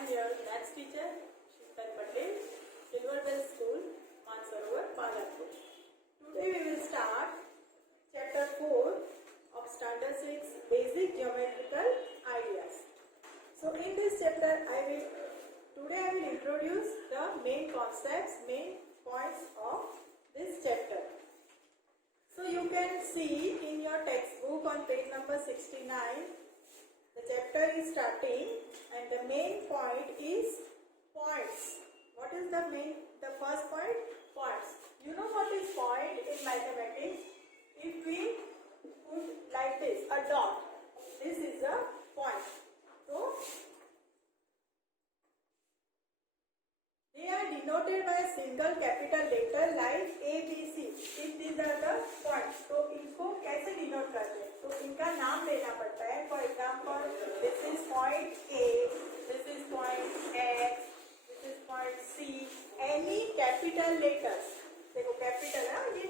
am your maths teacher, Sheetal Patel, Silver Bell School, Mansarovar, Palanpur. Today we will start chapter 4 of standard 6 basic geometrical ideas. So in this chapter today I will introduce the main concepts, main points of this chapter. So you can see in your textbook on page number 69, the chapter is starting and the main point is points. What is the first point? Points. You know what is point in mathematics? If we put like this, a dot, this is a point. So they are denoted by a single capital letter like A, B, C. If these are the points, तो इनको कैसे denote करते हैं? तो इनका नाम देना पड़ता है. For example, this is point A, this is point X, this is point C. Any capital letters. देखो capital है ये.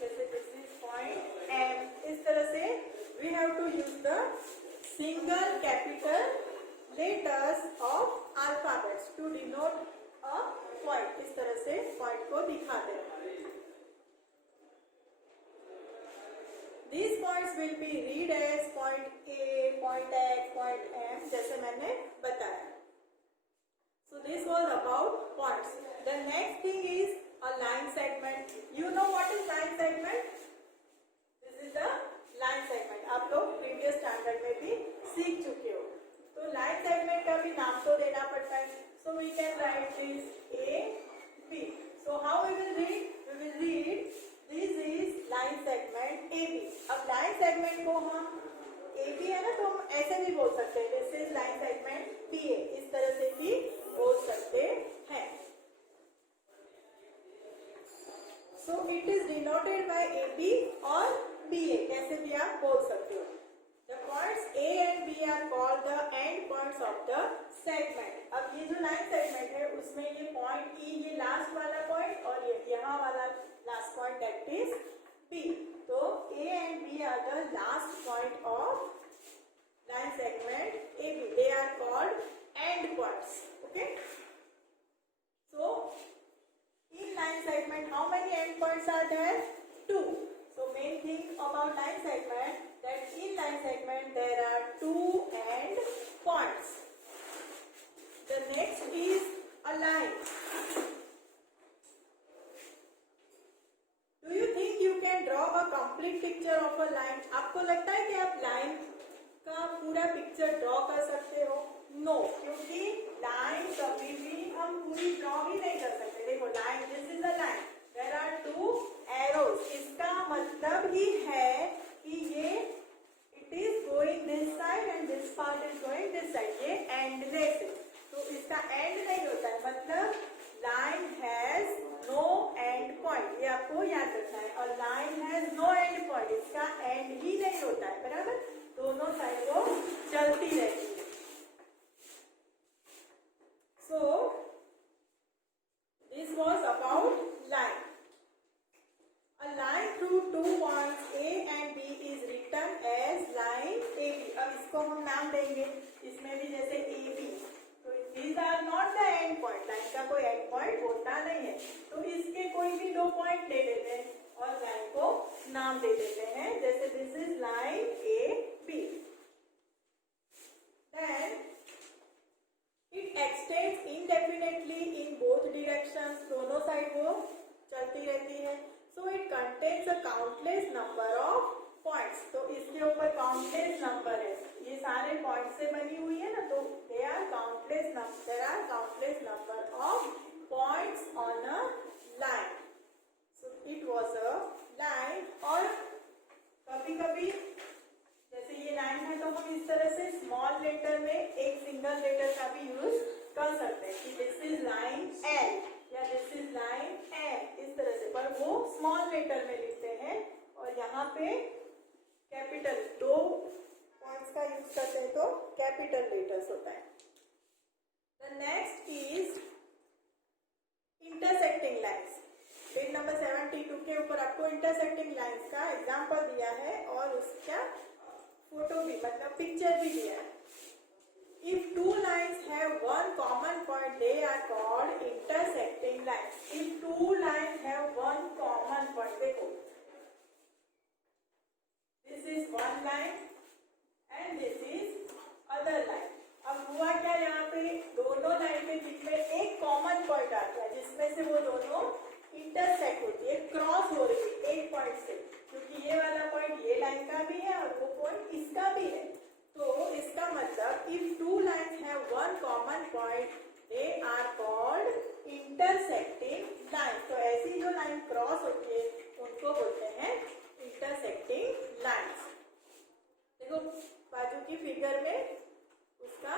जैसे this is point M. इस तरह से we have to use the single capital letters of alphabets to denote a point. इस तरह से point को दिखाते हैं. These points will be read as point A, point X, point M, जैसे मैंने बताया. So this was about points. The next thing is a line segment. You know what is line segment? This is the line segment. आप लोग previous standard में भी सीख चुके हो. तो line segment का भी नाम तो देना पड़ता है. So we can write this A, B. So how we will read? We will read this is line segment AB. अब line segment को हम AB है ना, तो हम ऐसे भी बोल सकते हैं. This is line segment BA. इस तरह से भी बोल सकते हैं. So it is denoted by AB और BA. कैसे भी आप बोल सकते हो. The points A and B are called the end points of the segment. अब ये जो line segment है उसमें ये point E, ये last वाला point और ये यहाँ वाला last point, that is B. तो A and B are the last point of line segment AB. They are called end points. Okay. So in line segment, how many end points are there? 2. So main thing about line segment, that in line segment there are 2 end points. The next is a line. Do you think you can draw a complete picture of a line? आपको लगता है कि आप line का पूरा picture draw कर सकते हो? No, क्योंकि लाइन कभी भी हम पूरी ड्रॉ ही नहीं कर सकते. देखो line, this is a line, there are 2 arrows. इसका मतलब ही है कि ये it is going this side and this part is going this side. ये एंडलेस है, तो इसका एंड नहीं होता है. मतलब line has no end point. ये आपको याद रखना है. और line has no end point, इसका एंड ही नहीं होता है. बराबर, दोनों साइड वो चलती रहती है. So this was about line. A line through 2 points A and B is written as line AB. अब इसको हम नाम देंगे. इसमें भी जैसे AB. तो these are not the end point. Line का कोई end point होता नहीं है. तो इसके कोई भी 2 पॉइंट ले लेते हैं और लाइन को नाम दे देते हैं. जैसे this is line AB. Then it extends indefinitely in both directions. दोनों साइड वो चलती रहती है. So it contains a countless number of points. तो इसके ऊपर countless number है. ये सारे points से बनी हुई है ना, तो there are countless number of points on a line. So it was a line. और कभी-कभी जैसे ये लाइन है तो हम इस तरह से स्मॉल लेटर में एक सिंगल लेटर का भी यूज कर सकते हैं कि दिस इज लाइन L या दिस इज लाइन M. इस तरह से, पर वो स्मॉल लेटर में लिखते हैं और यहाँ पे कैपिटल 2 पॉइंट्स का यूज करते हैं तो कैपिटल लेटर्स होता है. The next is intersecting lines. Page number 72 के ऊपर आपको इंटरसेक्टिंग लाइन्स का एग्जाम्पल दिया है और उसका फोटो भी, मतलब पिक्चर भी दिया है. If two lines have one common point, they are called intersecting lines. If two lines have one common point, देखो, this is one line and this is other line. अब हुआ क्या, यहाँ पे दोनों लाइन के बीच में एक कॉमन पॉइंट आ गया जिसमें से वो दोनों इंटरसेक्ट होती है, क्रॉस हो रही है एक पॉइंट से, क्योंकि ये वाला पॉइंट ये लाइन का भी है और वो पॉइंट इसका भी है. तो इसका मतलब if two lines have one common point they are called intersecting line. तो ऐसी जो लाइन क्रॉस होती है उनको बोलते हैं इंटरसेक्टिंग लाइन्स. देखो बाजू की फिगर में उसका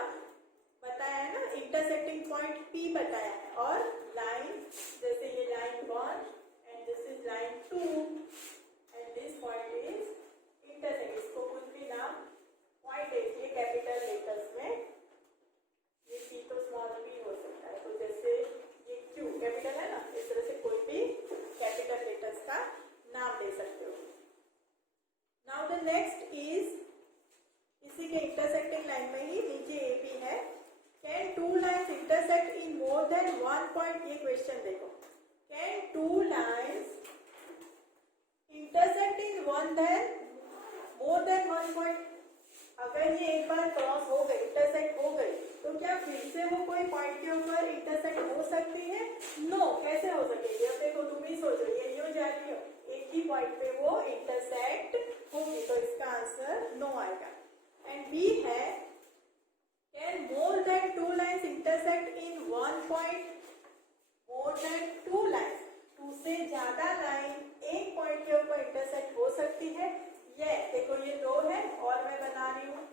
बताया है ना, इंटरसेक्टिंग पॉइंट P बताया है, और लाइन जैसे ये line 1 and this is line 2 and this point is intersect. इसको कुछ भी नाम पॉइंट है ये कैपिटल लेटर्स में, ये P तो स्मॉल p हो सकता है. तो जैसे ये Q कैपिटल है ना, इस तरह से कोई भी कैपिटल लेटर्स का नाम ले सकते हो. नाउ द नेक्स्ट इज, इसी के इंटरसेक्टिंग लाइन में ही नीचे AP है. Can two lines intersect in more than one point. ये क्वेश्चन देखो, can two lines intersect in one then more than one point. अगर ये एक बार क्रॉस हो गई, इंटरसेक्ट हो गई, तो क्या फिर से वो कोई पॉइंट के ऊपर इंटरसेक्ट हो सकती है? नो, कैसे हो सकेगी? अब देखो तुम ही सोचो, ये यूं जा रही हो, एक ही पॉइंट पे वो इंटरसेक्ट होगी, तो इसका आंसर नो आएगा. And B है, can more than two lines intersect in one point? More than two lines, two से ज्यादा लाइन एक पॉइंट के ऊपर इंटरसेक्ट हो सकती है. ये देखो ये दो है और मैं बना रही हूँ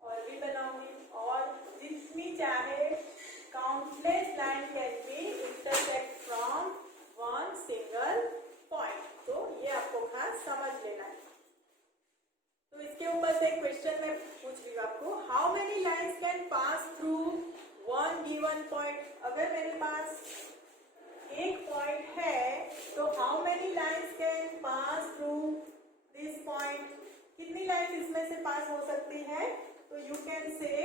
और भी बनाऊंगी, और जितनी चाहे countless line can be intersect from one single point. तो ये आपको खास समझ लेना है. तो इसके ऊपर से एक क्वेश्चन मैं पूछ रही हूँ आपको, how many lines can pass through one given point. अगर मेरे पास एक पॉइंट है तो how many lines can pass through this point. कितनी लाइन्स इसमें से पास हो सकती है? तो यू कैन से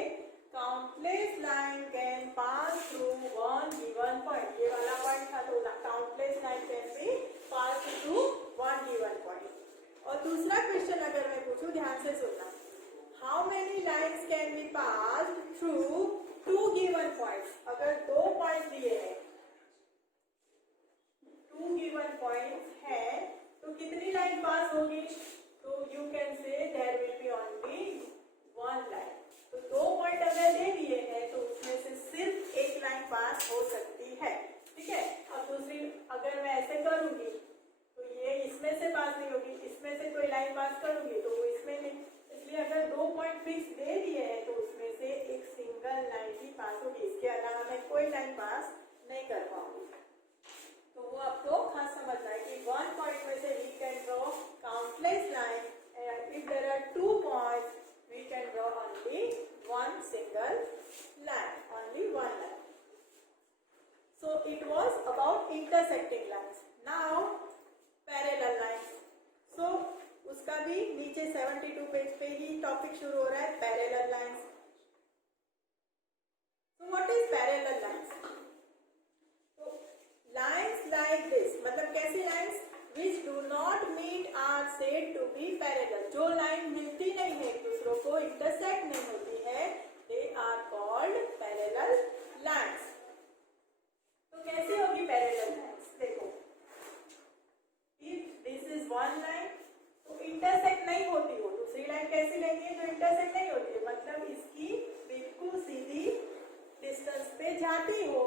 countless line can pass through one given point. ये वाला पॉइंट था, तो countless line can be pass through one given point. और दूसरा क्वेश्चन अगर मैं पूछूं, ध्यान से सुनना, how many lines can be passed through two given points. अगर दो पॉइंट दिए हैं, टू गिवन पॉइंट्स है, तो कितनी लाइन पास होगी? तो you can say there will be only one line. तो दो पॉइंट अगर दे दिए हैं तो उसमें से सिर्फ एक लाइन पास हो सकती है. ठीक है. अब दूसरी, अगर मैं ऐसे करूंगी तो ये इसमें से पास नहीं होगी, इसमें से कोई लाइन पास करूंगी तो वो इसमें नहीं. इसलिए अगर दो पॉइंट फिक्स दे दिए हैं तो उसमें से एक सिंगल लाइन ही पास होगी, इसके अलावा मैं कोई लाइन पास नहीं कर पाऊंगी. तो वो आपको खास समझना है कि वन पॉइंट में से we can draw countless line, and if there are two points we can draw only one single line, only one line. So it was about intersecting lines. Now parallel lines. So उसका भी नीचे 72 page पे ही topic शुरू हो रहा है, parallel lines. So what is parallel lines? तो lines like this, मतलब कैसी lines? Which do not meet are said to be parallel. जो लाइन मिलती नहीं है, एक दूसरों को इंटरसेक्ट नहीं होती है, they are called parallel lines. तो कैसे होगी पैरेलल लाइन्स? देखो, if this is one line, तो इंटरसेक्ट नहीं होती हो, दूसरी लाइन कैसी लेनी है जो इंटरसेक्ट नहीं होती है, मतलब इसकी बिल्कुल सीधी डिस्टेंस पे जाती हो,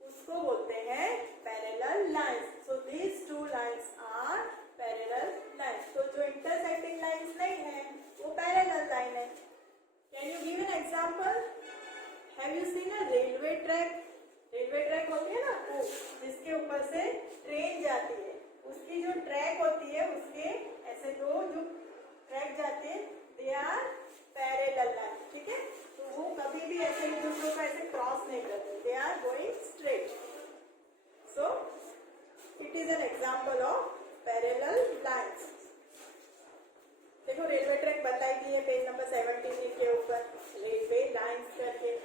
उसको बोलते हैं parallel lines. So these two lines are parallel lines. तो जो इंटरसेक्टिंग लाइंस नहीं है वो पैरेलल लाइन है. Can you give an example? Have you seen a railway track? Railway track होती है ना, वो जिसके ऊपर से ट्रेन जाती है, उसकी जो ट्रैक होती है उसके ऐसे दो जो ट्रैक जाते हैं, दे आर पैरेलल लाइन. ठीक है. तो वो कभी भी ऐसे एक दूसरों को ऐसे क्रॉस नहीं करते, they are going straight. So it is an example of parallel lines. देखो रेलवे ट्रैक बताई गई है पेज नंबर 17 के ऊपर, रेलवे लाइन्स करके.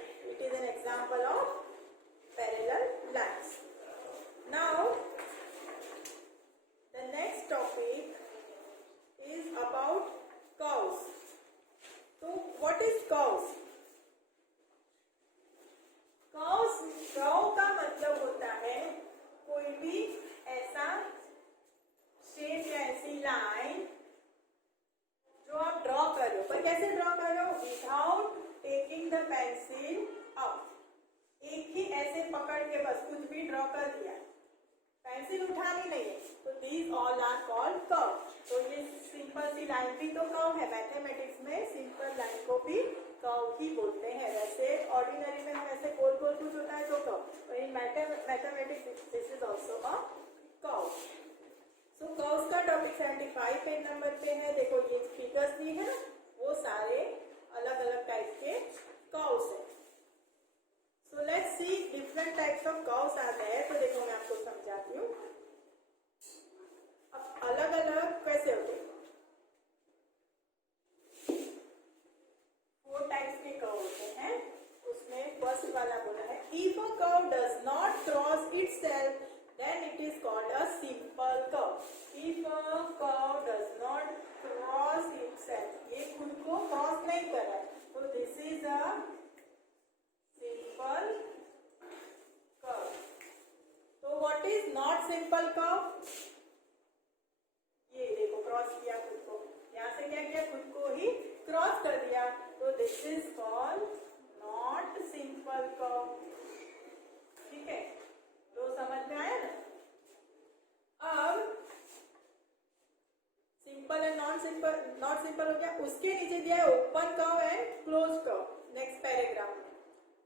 ऐसे पकड़ के बस कुछ भी ड्रॉ कर दिया, पेंसिल उठानी नहीं है, तो these all are called curve. तो ये सिंपल सी लाइन भी तो कर्व है, मैथमेटिक्स में सिंपल लाइन को भी कर्व ही बोलते हैं। वैसे ऑर्डिनरी में ऐसे गोल गोल कुछ होता है तो curve, in mathematics this is also a curve. So curves का टॉपिक 75 पेज नंबर पे है। देखो ये फिगर्स भी है ना, वो सारे अलग अलग टाइप के कर्व्स है। So let's see different types of curves are there. तो देखो मैं आपको समझाती हूँ। अब अलग अलग कैसे होते हैं, 4 टाइप्स के कर्व होते हैं। उसमें फर्स्ट वाला बोला है, if a curve does not cross itself then it is called a simple curve. If a curve does not cross itself, ये खुद को क्रॉस नहीं कर रहा है, तो this is a simple curve. तो what is not simple curve? ये देखो क्रॉस किया खुद को, यहाँ से क्या किया, खुद को ही क्रॉस कर दिया, तो this is called not simple curve. ठीक है, तो समझ में आया ना। अब सिंपल एंड नॉट सिंपल हो गया। उसके नीचे दिया है open curve and close curve next paragraph में।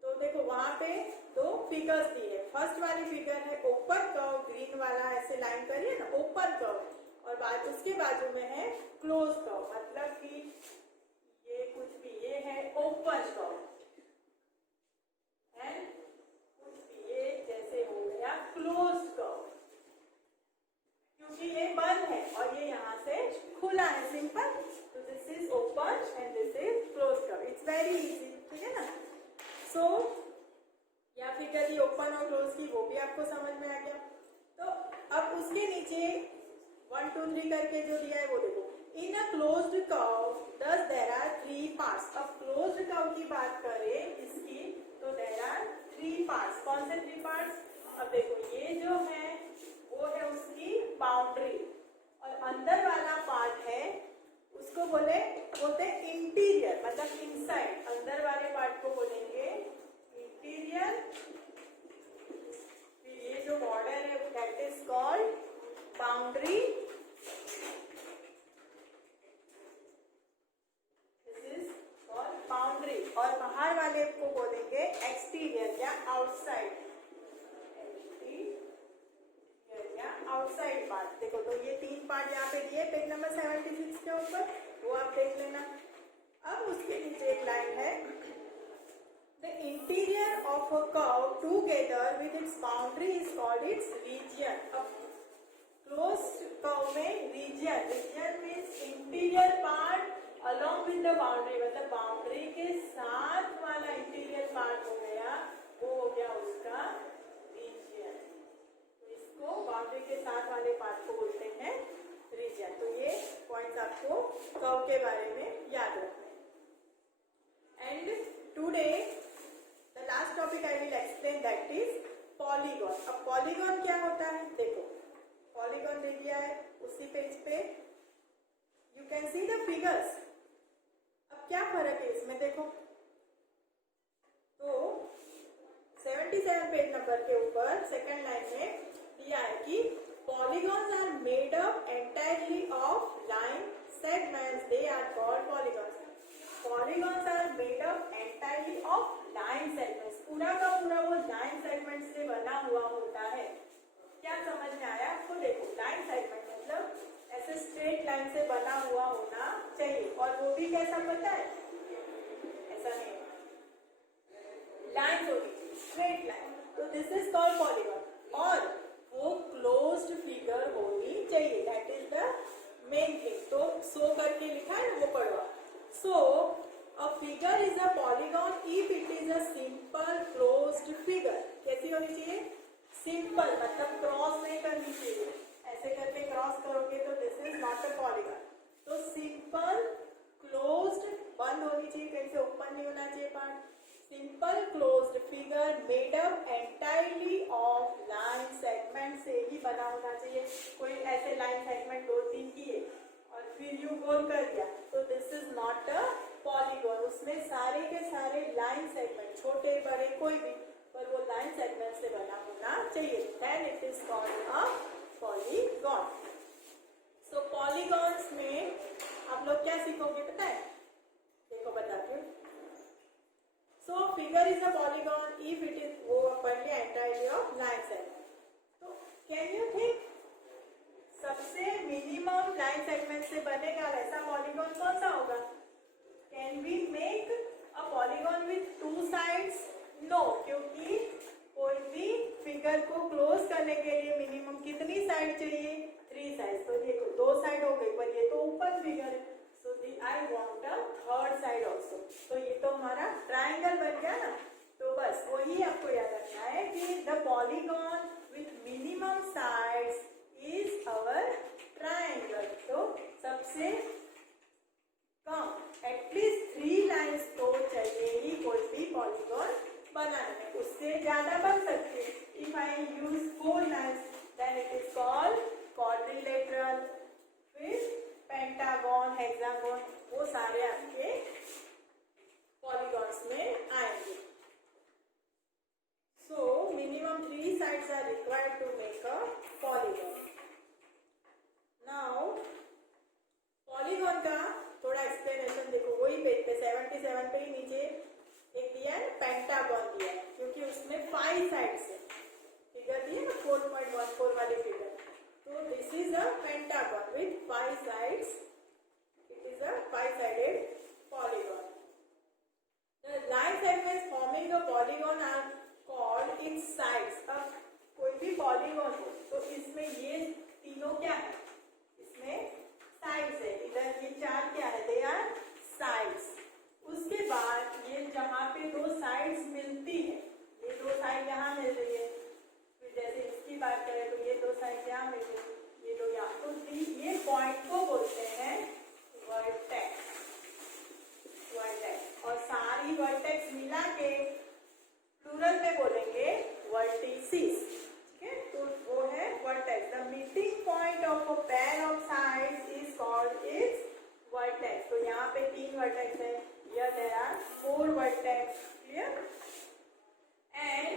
तो देखो वहां पे 2 फिगर्स दी है। फर्स्ट वाली फिगर है ओपन कर्व, ग्रीन वाला ऐसे लाइन करिए ना, ओपन कर्व, और उसके बाजू में है क्लोज कर्व, मतलब कि ये कुछ भी, ये है ओपन कर्व एंड ये जैसे हो गया क्लोज कर्व, क्योंकि ये बंद है और ये यहाँ से खुला है, सिंपल। तो this is open and this is close curve, it's very easy, ठीक है ना। सो या फिगर ये ओपन और क्लोज की, वो भी आपको समझ में आ गया। तो अब उसके नीचे 1 2 3 करके जो दिया है वो देखो, इन अ क्लोज्ड कर्व दस देयर आर 3 पार्ट्स। अब क्लोज्ड कर्व की बात करें इसकी, तो देयर आर 3 पार्ट्स। कौन से 3 पार्ट्स? अब देखो ये जो है वो है उसकी बाउंड्री, और अंदर वाला पार्ट है उसको बोलते हैं इंटीरियर, मतलब इनसाइड। अंदर वाले पार्ट को बोलेंगे इंटीरियर। फिर ये जो बॉर्डर है that is called boundary. This is called boundary. और बाहर वाले को बोलेंगे एक्सटीरियर या आउटसाइड, आउटसाइड पार्ट। देखो तो ये 3 पार्ट यहाँ पे दिए पेज नंबर 76 के ऊपर, वो आप देख लेना। अब उसके नीचे एक लाइन है, the interior of a curve together with its boundary is called its region. अब क्लोज्ड कर्व में region means interior part along with the boundary, मतलब बाउंड्री के साथ वाला इंटीरियर पार्ट हो गया, वो हो गया उसका रीजन। तो बाउंड्री के साथ वाले पार्ट को बोलते हैं रीजन। तो ये पॉइंट्स आपको कर्व के बारे में याद रखना है। And today the last topic I will explain, that is polygon. अब पॉलीगॉन क्या होता है, देखो पॉलीगॉन दे दिया है उसी पेज पे, you can see the figures. अब क्या फर्क है इसमें देखो, तो 77 पेज नंबर के ऊपर सेकंड लाइन में दिया है कि polygons are made up entirely of line segments, they are called polygons. Polygons are made up entirely of line segments, पूरा का पूरा वो line segments से बना हुआ होता है। क्या समझ में आया आपको? देखो line segment मतलब ऐसे स्ट्रेट लाइन से बना हुआ होना चाहिए, और वो भी कैसा पता है, ऐसा नहीं लाइन होगी स्ट्रेट लाइन, तो दिस इज कॉल्ड पॉलीगॉन। और वो क्लोज्ड फिगर होनी चाहिए, that is the main thing. तो सो करके लिखा है वो पढ़ो। So a figure is a polygon if it is a simple closed figure. कैसी होनी चाहिए? सिंपल, मतलब क्रॉस नहीं करनी चाहिए, ऐसे करके क्रॉस करोगे तो this is not a polygon. तो सिंपल क्लोज्ड, बंद होनी चाहिए, कहीं से ओपन नहीं होना चाहिए part. Simple closed figure made up entirely of line segment से ही बना होना चाहिए। कोई ऐसे लाइन सेगमेंट 2-3 किए और फिर यू गोल कर दिया, तो this is not a polygon. उसमें सारे के सारे लाइन सेगमेंट, छोटे बड़े कोई भी, पर वो लाइन सेगमेंट से बना होना चाहिए, then it is called a polygon. So polygons में आप लोग क्या सीखोगे पता है, देखो बताती हूँ। So figure is a polygon if it is, वो पढ़ लिया एंटायरली ऑफ लाइन सेगमेंट। तो कैन यू थिंक सबसे मिनिमम लाइन सेगमेंट से बनेगा वैसा पॉलीगॉन कौन सा होगा? Can we make a polygon with two sides? No, क्योंकि कोई भी फिगर को क्लोज करने के लिए मिनिमम कितनी साइड चाहिए? 3 साइड। तो देखो 2 साइड हो गई, पर ये तो ओपन फिगर है, so I want a third side also. तो ये तो हमारा ट्राइंगल बन गया ना। तो बस वही आपको याद रखना है कि the polygon with minimum sides is our triangle. तो सबसे कम एटलीस्ट 3 लाइन्स तो चाहिए ही कोई भी पॉलीगॉन बनाने में, उससे ज्यादा बन सकती है। If I use 4 lines then it is called quadrilateral, फिर पेंटागन, हेक्सागन, वो सारे आपके पॉलीगॉन्स में आएंगे। So minimum 3 sides are required to make a polygon. Now polygon का थोड़ा एक्सप्लेनेशन देखो, वही पेज पे 77 पे ही नीचे एक दिया है पेंटागन दिया है, क्योंकि उसमें 5 साइड्स है। फिगर दी है ना 4.14 वाली फिगर। तो this is a pentagon with 5 sides. It is a 5-sided polygon. The line segments forming a polygon are called its sides. अब कोई भी पॉलीगॉन हो तो इसमें ये तीनों क्या है? इसमें साइड्स है। इधर ये 4 क्या है? They are sides. उसके बाद ये जहाँ पे 2 साइड्स मिलती है, ये 2 साइड यहाँ मिल रही है, फिर जैसे इसकी बात करें तो ये 2 साइड यहाँ मिल रही है, ये 2 यहाँ। तो ये पॉइंट को बोलते हैं वर्टेक्स। वर्टेक्स, और सारी वर्टेक्स मिला के प्लूरल में बोलेंगे वर्टिसेस। ठीक है, तो वो है vertex. The meeting point of a pair of sides is called it's vertex. तो यहाँ पे 3 वर्टेक्स है, here there are 4 vertex. Clear? And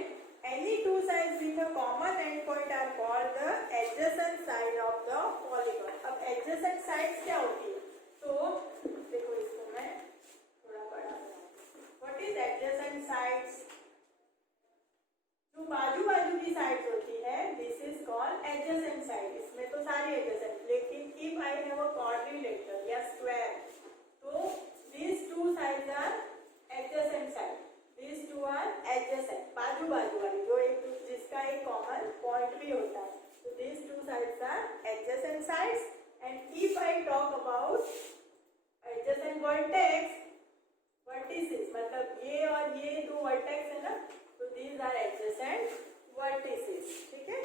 any 2 sides with a common endpoint are called the adjacent side of the polygon. अब adjacent sides क्या होती है? तो देखो इसको मैं थोड़ा बड़ा बनाऊं। What is adjacent sides? जो बाजू बाजू की साइड्स होती है, this is called adjacent side. इसमें तो सारी adjacent, लेकिन if I have a quadrilateral या square, तो these 2 sides are adjacent side. These 2 are adjacent, बाजू बाजू वाली, जो एक जिसका एक कॉमन पॉइंट भी होता है। So these 2 sides are adjacent sides. And if I talk about adjacent vertex, vertices, मतलब ये और ये 2 vertex है ना, तो these are adjacent vertices. ठीक है,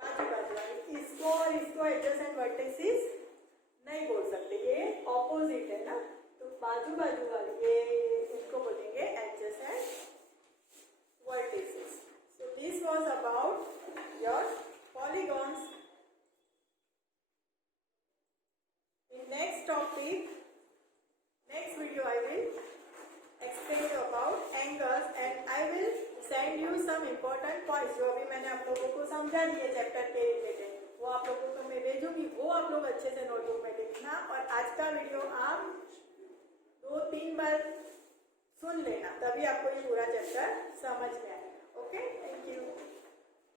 बाजू बाजू वाली। इसको और इसको adjacent vertices नहीं बोल सकते, ये ऑपोजिट है ना, तो बाजू बाजू वाली ये इसको बोलेंगे adjacent vertices. So this was about your polygons. In next topic, next video I will explain you about angles and I will send you some important points जो अभी मैंने आप लोगों को समझा दिए चैप्टर के रिलेटेड, वो आप लोगों को मैं भेजूंगी, वो आप लोग अच्छे से नोटबुक में लिखना। और आज का वीडियो आप 2-3 बार सुन लेना, तभी आपको ये पूरा चैप्टर समझ में आएगा। Okay, thank you.